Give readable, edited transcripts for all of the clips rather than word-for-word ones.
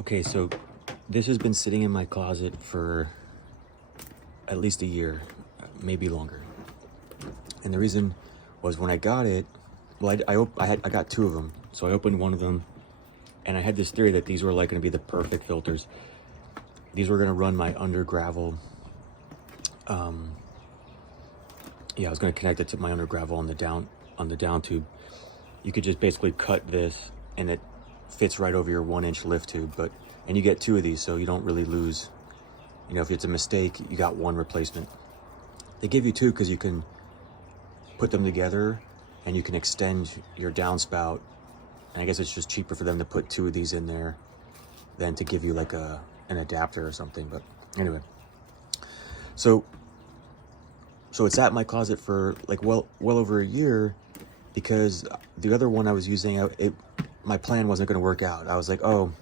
Okay, so this has been sitting in my closet for at least a year, maybe longer. And the reason was when I got it, well, I got two of them. So I opened one of them, and I had this theory that these were like going to be the perfect filters. These were going to run my under gravel. Yeah, I was going to connect it to my under gravel on the down tube. You could just basically cut this, and it fits right over your 1-inch lift tube. And you get two of these, so you don't really lose. You know, if it's a mistake, you got one replacement. They give you two because you can put them together and you can extend your downspout. And I guess it's just cheaper for them to put two of these in there than to give you like an adapter or something. But anyway, so it's at my closet for like well over a year, because the other one I was using, my plan wasn't going to work out. I was like, oh,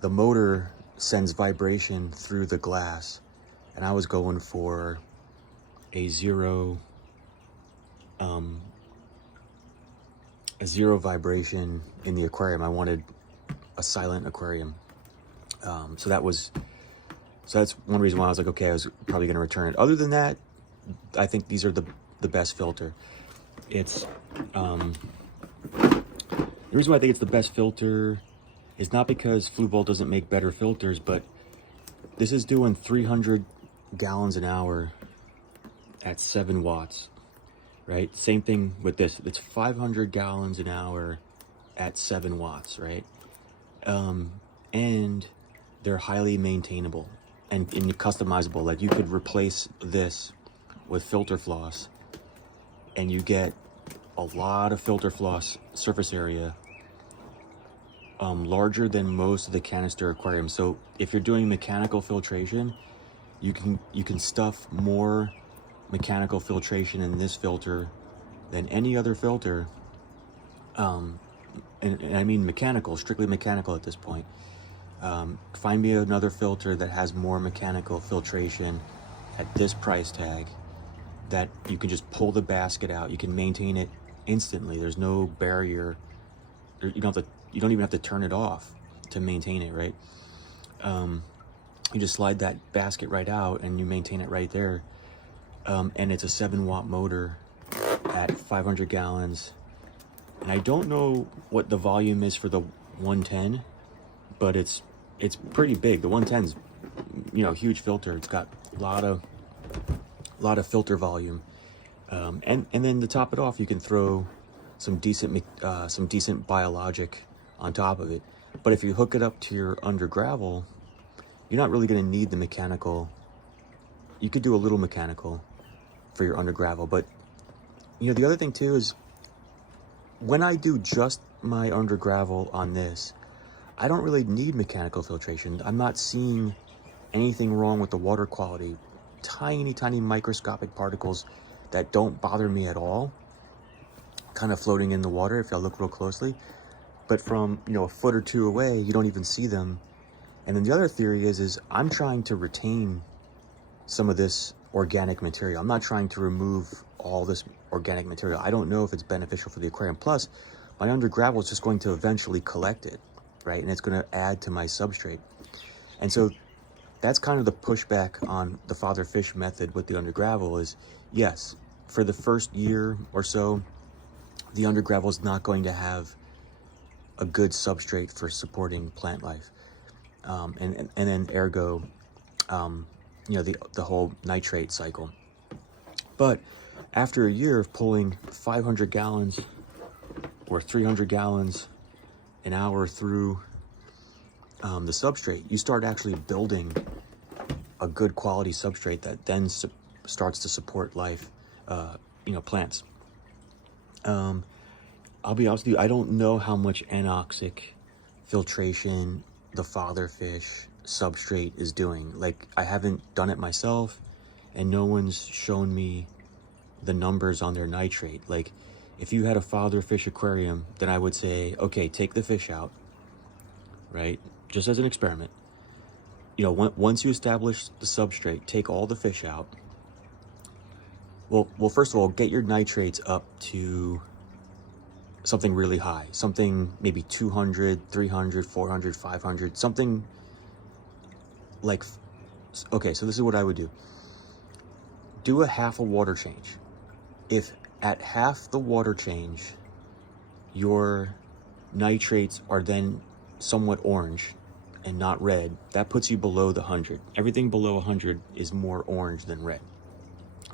the motor sends vibration through the glass, and I was going for a zero vibration in the aquarium. I wanted a silent aquarium. So that's one reason why I was like, okay, I was probably going to return it. Other than that, I think these are the best filter. It's the reason why I think it's the best filter is not because Fluval doesn't make better filters, but this is doing 300 gallons an hour at 7 watts, right? Same thing with this. It's 500 gallons an hour at 7 watts, right? And they're highly maintainable and customizable. Like, you could replace this with filter floss, and you get a lot of filter floss surface area, larger than most of the canister aquariums. So if you're doing mechanical filtration, you can stuff more mechanical filtration in this filter than any other filter. And I mean mechanical, strictly mechanical at this point. Find me another filter that has more mechanical filtration at this price tag, that you can just pull the basket out. You can maintain it instantly. There's no barrier. You don't even have to turn it off to maintain it, right? You just slide that basket right out and you maintain it right there. And it's a 7-watt motor at 500 gallons. And I don't know what the volume is for the 110, but it's pretty big. The 110's, huge filter. It's got a lot of filter volume. And then to top it off, you can throw some decent biologic on top of it. But if you hook it up to your under gravel, you're not really going to need the mechanical. You could do a little mechanical for your under gravel, but the other thing too is, when I do just my under gravel on this, I don't really need mechanical filtration. I'm not seeing anything wrong with the water quality. Tiny microscopic particles that don't bother me at all, kind of floating in the water if y'all look real closely. But from a foot or two away, you don't even see them. And then the other theory is I'm trying to retain some of this organic material. I'm not trying to remove all this organic material. I don't know if it's beneficial for the aquarium. Plus, my under gravel is just going to eventually collect it, right? And it's going to add to my substrate. And so that's kind of the pushback on the father fish method with the under gravel is, yes, for the first year or so, the under gravel is not going to have a good substrate for supporting plant life. And then ergo, the whole nitrate cycle. But after a year of pulling 500 gallons or 300 gallons an hour through the substrate, you start actually building a good quality substrate that then starts to support life, plants. I'll be honest with you, I don't know how much anoxic filtration the father fish substrate is doing. Like, I haven't done it myself, and no one's shown me the numbers on their nitrate. Like, if you had a father fish aquarium, then I would say, okay, take the fish out, right? Just as an experiment. Once you establish the substrate, take all the fish out. Well, first of all, get your nitrates up to something really high, something maybe 200, 300, 400, 500, something like, okay, so this is what I would do. Do a half a water change. If at half the water change, your nitrates are then somewhat orange and not red, that puts you below the 100. Everything below 100 is more orange than red,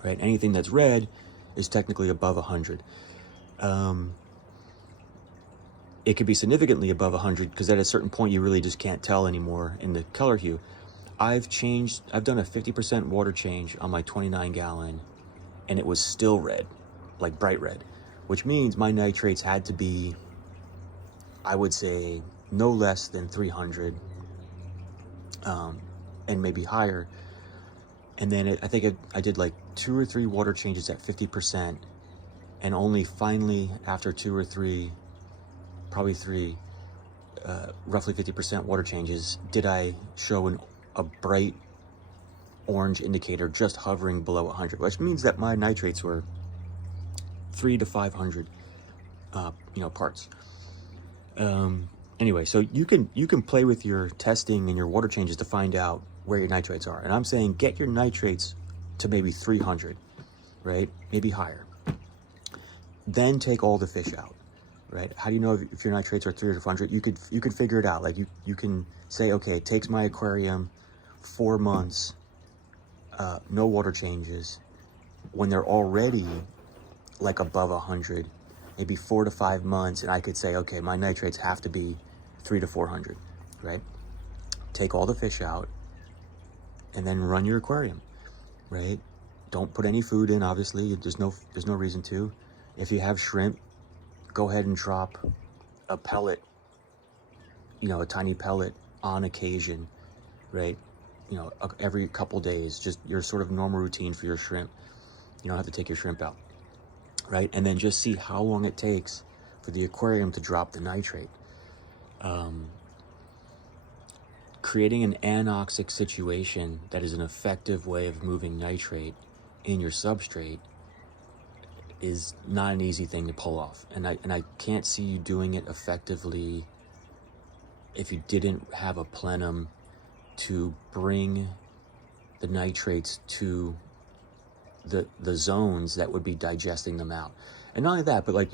right? Anything that's red is technically above 100. It could be significantly above 100 because at a certain point you really just can't tell anymore in the color hue. I've done a 50% water change on my 29 gallon and it was still red, like bright red, which means my nitrates had to be, I would say, no less than 300 and maybe higher. And then I think I did like 2 or 3 water changes at 50%, and only finally after 2 or 3, probably 3, roughly 50% water changes, did I show a bright orange indicator just hovering below 100, which means that my nitrates were 300 to 500 parts. Anyway, so you can play with your testing and your water changes to find out where your nitrates are. And I'm saying get your nitrates to maybe 300, right? Maybe higher. Then take all the fish out, right? How do you know if your nitrates are 300 or 400? You could figure it out. Like you can say, okay, it takes my aquarium 4 months, no water changes, when they're already like above 100, maybe 4 to 5 months, and I could say, okay, my nitrates have to be 300 to 400, right? Take all the fish out, and then run your aquarium, right? Don't put any food in, obviously. There's no reason to. If you have shrimp, go ahead and drop a pellet, a tiny pellet on occasion, right? Every couple days, just your sort of normal routine for your shrimp. You don't have to take your shrimp out, right? And then just see how long it takes for the aquarium to drop the nitrate. Creating an anoxic situation that is an effective way of moving nitrate in your substrate is not an easy thing to pull off. And I can't see you doing it effectively if you didn't have a plenum to bring the nitrates to the zones that would be digesting them out. And not only that, but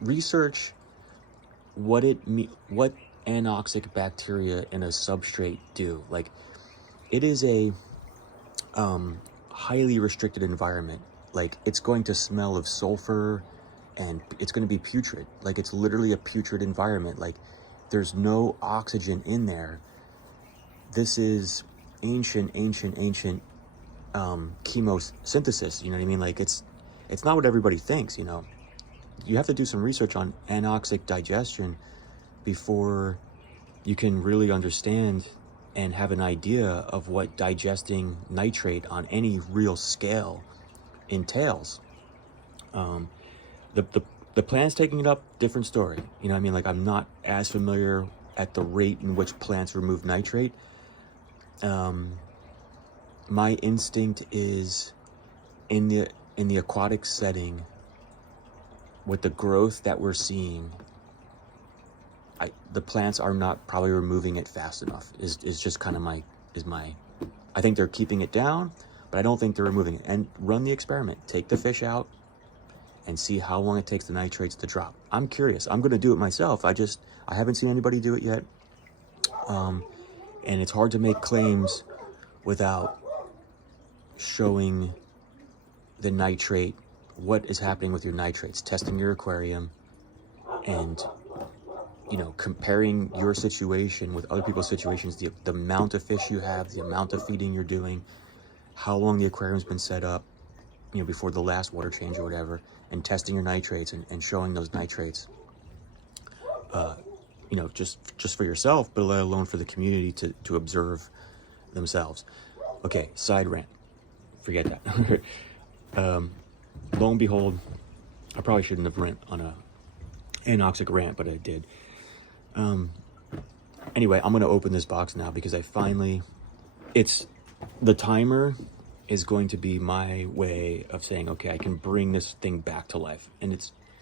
research what anoxic bacteria in a substrate do. Like, it is a highly restricted environment. Like, it's going to smell of sulfur and it's going to be putrid. Like, it's literally a putrid environment. Like, there's no oxygen in there. This is ancient chemosynthesis, you know what I mean? Like, it's not what everybody thinks, You have to do some research on anoxic digestion before you can really understand and have an idea of what digesting nitrate on any real scale entails. The plants taking it up, different story. You know what I mean? Like, I'm not as familiar at the rate in which plants remove nitrate. My instinct is in the aquatic setting, with the growth that we're seeing, the plants are not probably removing it fast enough. Is just kind of my. I think they're keeping it down, but I don't think they're removing it. And run the experiment. Take the fish out and see how long it takes the nitrates to drop. I'm curious. I'm going to do it myself. I haven't seen anybody do it yet. And it's hard to make claims without showing the nitrate, what is happening with your nitrates, testing your aquarium, and comparing your situation with other people's situations, the amount of fish you have, the amount of feeding you're doing, how long the aquarium's been set up, before the last water change or whatever, and testing your nitrates and showing those nitrates, just for yourself, but let alone for the community to observe themselves. Okay, side rant. Forget that. Lo and behold, I probably shouldn't have rant on a anoxic rant, but I did. Anyway, I'm going to open this box now because the timer is going to be my way of saying, okay, I can bring this thing back to life. And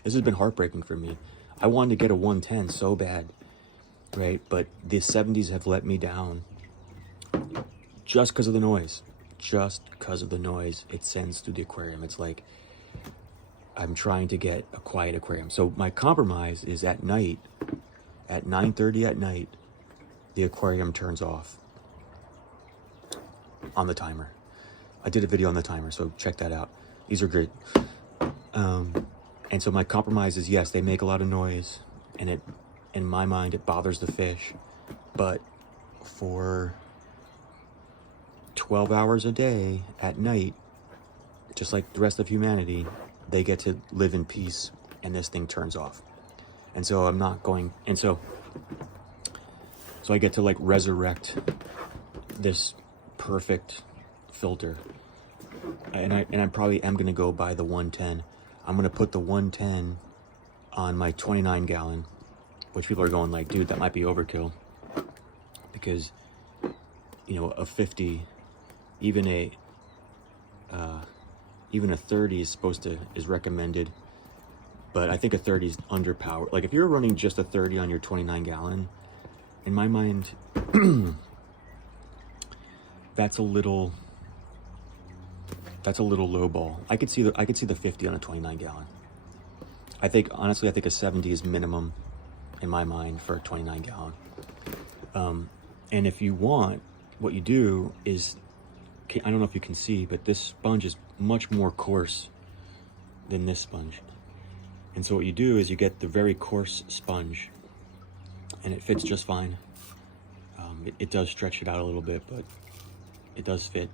This has been heartbreaking for me. I wanted to get a 110 so bad, right? But the 70s have let me down just because of the noise. Just because of the noise it sends through the aquarium. It's like I'm trying to get a quiet aquarium. So my compromise is at night, at 9:30 at night, the aquarium turns off on the timer. I did a video on the timer, so check that out. These are great. And so my compromise is, yes, they make a lot of noise, and it, in my mind, it bothers the fish. But for 12 hours a day at night, just like the rest of humanity, they get to live in peace, and this thing turns off. And so I'm not going, and so I get to like resurrect this perfect filter. And I probably am gonna go by the 110. I'm gonna put the 110 on my 29 gallon, which people are going like, dude, that might be overkill. Because, you know, a 50, even a 30 is recommended, but I think a 30 is underpowered. Like if you're running just a 30 on your 29 gallon, in my mind, that's a little low ball. I could see the 50 on a 29 gallon. Honestly, I think a 70 is minimum in my mind for a 29 gallon. And if you want, what you do is, I don't know if you can see, but this sponge is much more coarse than this sponge. And so what you do is you get the very coarse sponge, and it fits just fine. It does stretch it out a little bit, but it does fit.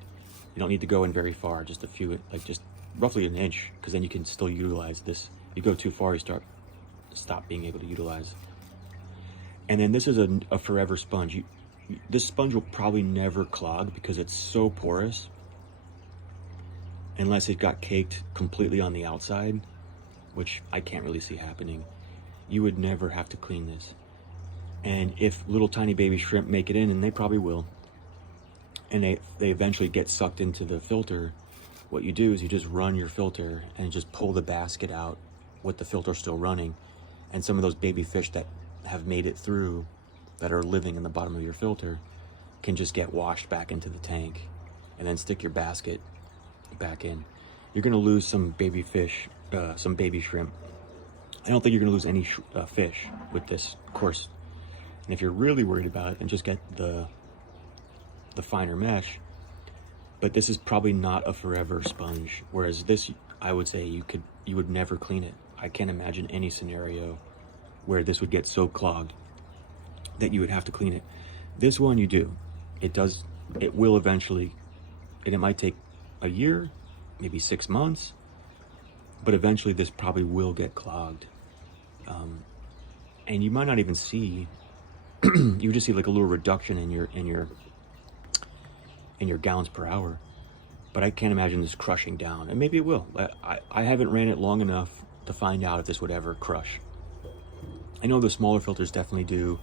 You don't need to go in very far, just a few, like just roughly an inch, because then you can still utilize this. You go too far, you stop being able to utilize. And then this is a forever sponge. This sponge will probably never clog because it's so porous, unless it got caked completely on the outside, which I can't really see happening. You would never have to clean this. And if little tiny baby shrimp make it in, and they probably will, and they eventually get sucked into the filter, what you do is you just run your filter and just pull the basket out with the filter still running. And some of those baby fish that have made it through, that are living in the bottom of your filter, can just get washed back into the tank, and then stick your basket back in. You're gonna lose some baby fish, some baby shrimp. I don't think you're gonna lose any fish with this course. And if you're really worried about it, then just get the finer mesh. But this is probably not a forever sponge, whereas this, I would say you would never clean it. I can't imagine any scenario where this would get so clogged that you would have to clean it. This one you do. It will eventually, and it might take a year, maybe 6 months, but eventually this probably will get clogged. And you might not even see, you just see like a little reduction in your gallons per hour. But I can't imagine this crushing down, and maybe it will. I haven't ran it long enough to find out if this would ever crush. I know the smaller filters definitely do.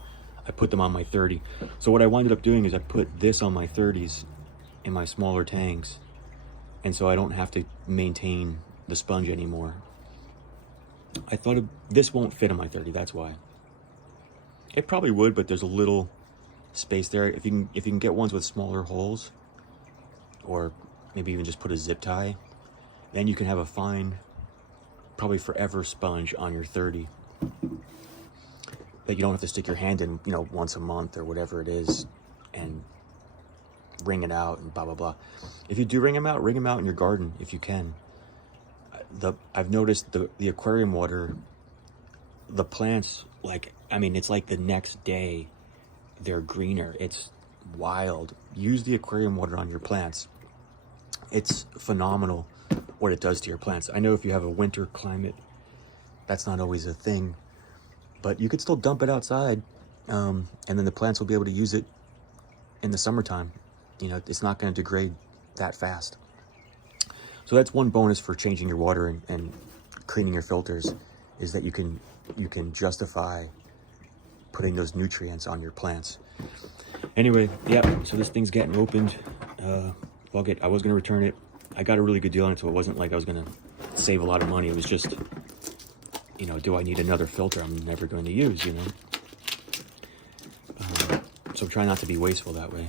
I put them on my 30. So what I wound up doing is I put this on my 30s in my smaller tanks, and so I don't have to maintain the sponge anymore. I thought this won't fit on my 30, that's why. It probably would, but there's a little space there. If you can get ones with smaller holes, or maybe even just put a zip tie, then you can have a fine, probably forever sponge on your 30 that you don't have to stick your hand in, once a month or whatever it is, and wring it out and blah blah blah. If you do wring them out in your garden if you can. I've noticed the aquarium water, the plants, it's like the next day they're greener. It's wild. Use the aquarium water on your plants. It's phenomenal what it does to your plants. I know if you have a winter climate, that's not always a thing, but you could still dump it outside, and then the plants will be able to use it in the summertime. It's not going to degrade that fast. So that's one bonus for changing your water and cleaning your filters, is that you can justify putting those nutrients on your plants. Anyway, yeah, so this thing's getting opened. Fuck it, I was gonna return it. I got a really good deal on it, so it wasn't like I was gonna save a lot of money. It was just, you know, do I need another filter I'm never going to use, you know? So I'm trying not to be wasteful that way.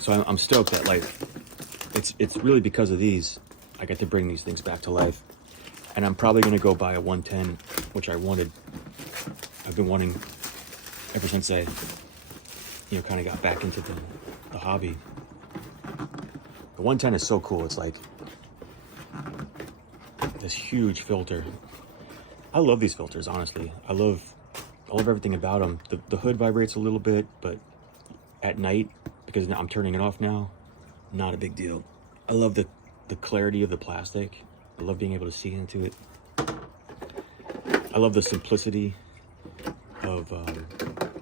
So I'm stoked that, like, it's really because of these, I get to bring these things back to life. And I'm probably going to go buy a 110, which I've been wanting ever since I, you know, kind of got back into the hobby. The 110 is so cool. It's like this huge filter. I love these filters, honestly. I love everything about them. The hood vibrates a little bit, but at night, because I'm turning it off now, not a big deal. I love the clarity of the plastic. I love being able to see into it. I love the simplicity of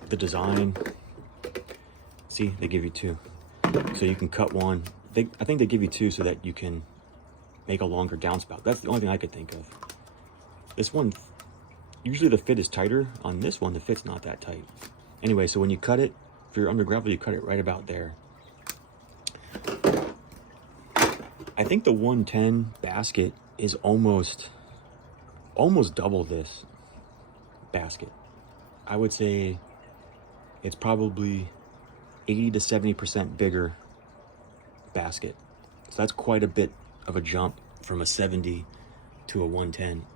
the design. See, they give you two. So you can cut one. I think they give you two so that you can make a longer downspout. That's the only thing I could think of. This one, usually the fit is tighter. On this one, the fit's not that tight. Anyway, so when you cut it, for your under gravel, you cut it right about there. I think the 110 basket is almost double this basket. I would say it's probably 80 to 70% bigger basket. So that's quite a bit of a jump from a 70 to a 110.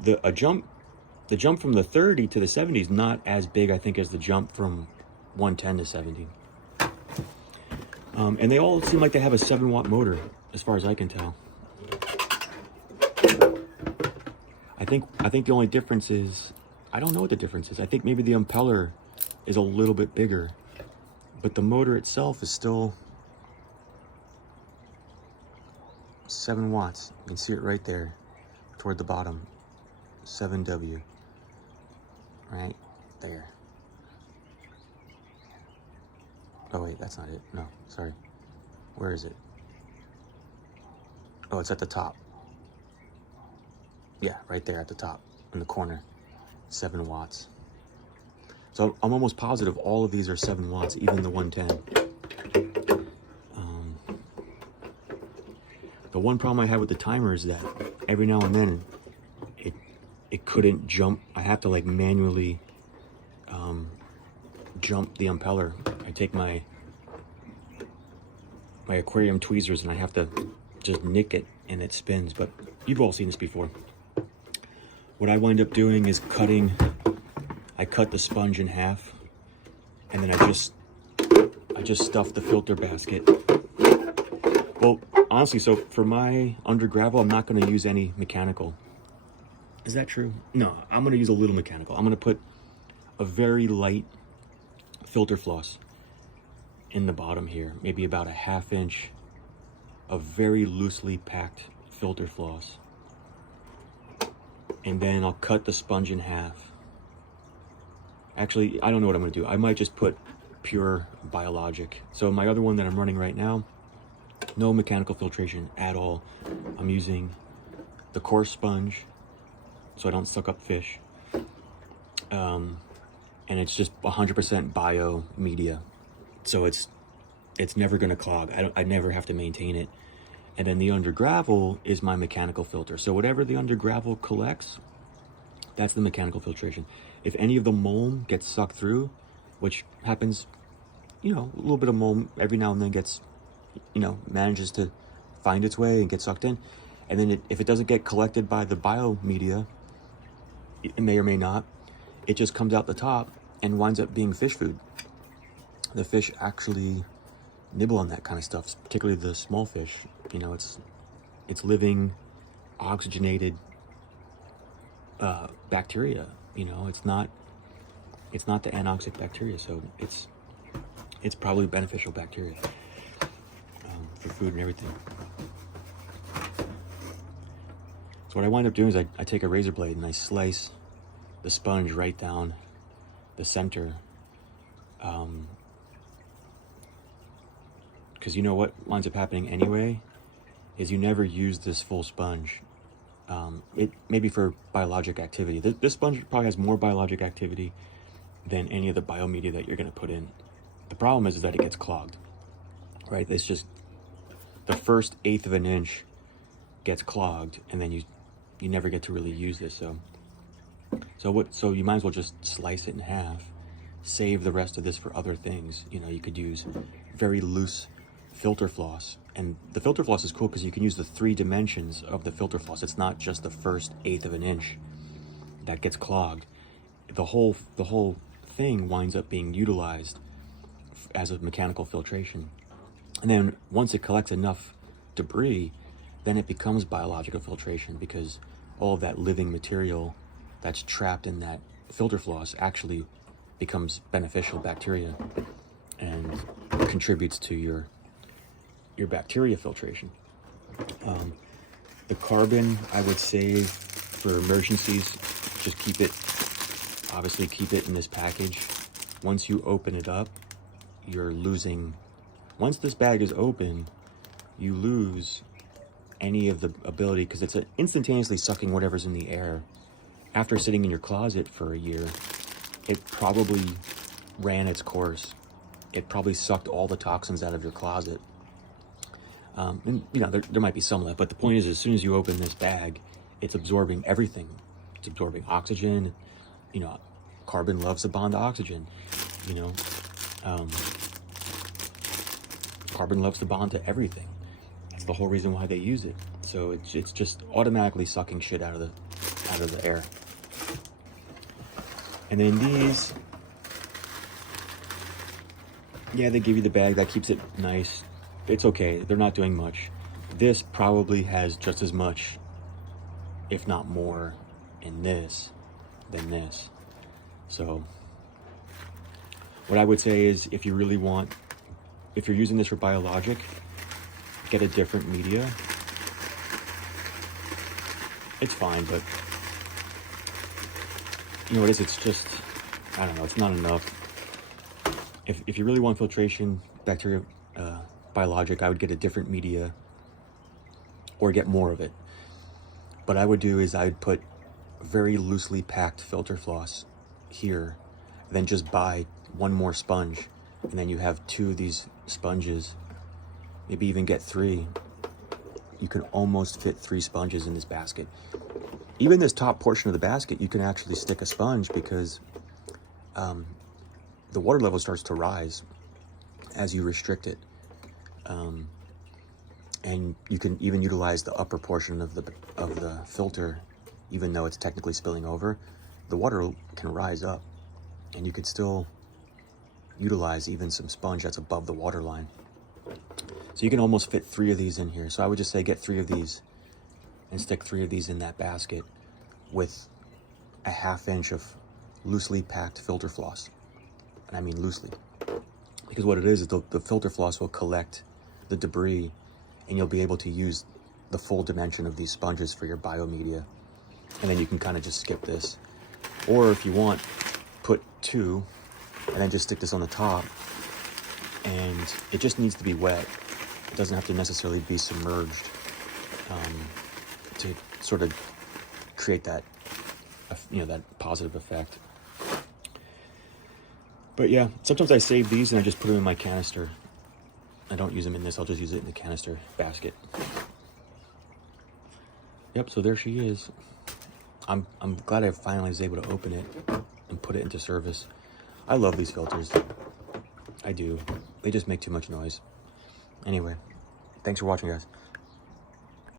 The jump from the 30 to the 70 is not as big, I think, as the jump from 110 to 70. And they all seem like they have a 7-watt motor, as far as I can tell. I think the only difference is, I don't know what the difference is. I think maybe the impeller is a little bit bigger, but the motor itself is still 7 watts. You can see it right there toward the bottom. 7W. Right there. Oh wait, that's not it. No, sorry. Where is it? Oh, it's at the top. Yeah, right there at the top in the corner. 7 watts. So I'm almost positive all of these are 7 watts, even the 110. The one problem I had with the timer is that every now and then it couldn't jump. I have to like manually jump the impeller. I take my aquarium tweezers and I have to just nick it and it spins. But you've all seen this before. What I wind up doing is I cut the sponge in half, and then I just stuff the filter basket. Well, honestly, so for my under gravel, I'm not going to use any mechanical. Is that true? No, I'm going to use a little mechanical. I'm going to put a very light filter floss in the bottom here, maybe about a 1/2 inch of very loosely packed filter floss. And then I'll cut the sponge in half. Actually, I don't know what I'm going to do. I might just put pure biologic. So my other one that I'm running right now, no mechanical filtration at all. I'm using the coarse sponge so I don't suck up fish. And it's just 100% bio media. So it's never going to clog. I never have to maintain it. And then the under gravel is my mechanical filter. So whatever the under gravel collects, that's the mechanical filtration. If any of the mold gets sucked through, which happens, you know, a little bit of mold every now and then gets, you know, manages to find its way and get sucked in. And then if it doesn't get collected by the bio media, it may or may not, it just comes out the top and winds up being fish food. The fish actually nibble on that kind of stuff, particularly the small fish. You know, it's living, oxygenated bacteria. You know, it's not the anoxic bacteria, so it's probably beneficial bacteria for food and everything. So what I wind up doing is I take a razor blade and I slice the sponge right down the center. Because you know what winds up happening anyway is you never use this full sponge. It maybe for biologic activity. This sponge probably has more biologic activity than any of the biomedia that you're going to put in. The problem is that it gets clogged, right? It's just the first 1/8 of an inch gets clogged, and then you you never get to really use this. So you might as well just slice it in half, save the rest of this for other things. You know, you could use very loose filter floss, and the filter floss is cool because you can use the 3 dimensions of the filter floss. It's not just the first 1/8 of an inch that gets clogged. The whole thing winds up being utilized as a mechanical filtration. And then once it collects enough debris, then it becomes biological filtration, because all of that living material that's trapped in that filter floss actually becomes beneficial bacteria and contributes to your bacteria filtration. The carbon I would save for emergencies. Just obviously keep it in this package. Once you open it up, once this bag is open, you lose any of the ability, because it's instantaneously sucking whatever's in the air. After sitting in your closet for a year, it probably ran its course. It probably sucked all the toxins out of your closet. And you know, there might be some left, but the point is, as soon as you open this bag, it's absorbing everything. It's absorbing oxygen. You know, carbon loves to bond to oxygen. You know, carbon loves to bond to everything. That's the whole reason why they use it. So it's just automatically sucking shit out of the air. And then these, yeah, they give you the bag that keeps it nice. It's okay. They're not doing much. This probably has just as much, if not more, in this than this. So what I would say is, if you're using this for biologic, get a different media. It's fine, but you know what it is? It's just, I don't know, it's not enough. If you really want filtration, bacteria, biologic, I would get a different media or get more of it. What I would do is I'd put very loosely packed filter floss here, then just buy 1 more sponge, and then you have 2 of these sponges, maybe even get 3. You can almost fit 3 sponges in this basket. Even this top portion of the basket, you can actually stick a sponge, because the water level starts to rise as you restrict it. And you can even utilize the upper portion of the filter, even though it's technically spilling over. The water can rise up, and you could still utilize even some sponge that's above the water line. So you can almost fit 3 of these in here. So I would just say get 3 of these and stick 3 of these in that basket with a 1/2 inch of loosely packed filter floss. And I mean loosely, because what it is the filter floss will collect the debris, and you'll be able to use the full dimension of these sponges for your biomedia. And then you can kind of just skip this. Or if you want, put 2 and then just stick this on the top, and it just needs to be wet. It doesn't have to necessarily be submerged to sort of create that, you know, that positive effect. But yeah, sometimes I save these and I just put them in my canister. I don't use them in this, I'll just use it in the canister basket. Yep, so there she is. I'm glad I finally was able to open it and put it into service. I love these filters. I do. They just make too much noise. Anyway, thanks for watching, guys.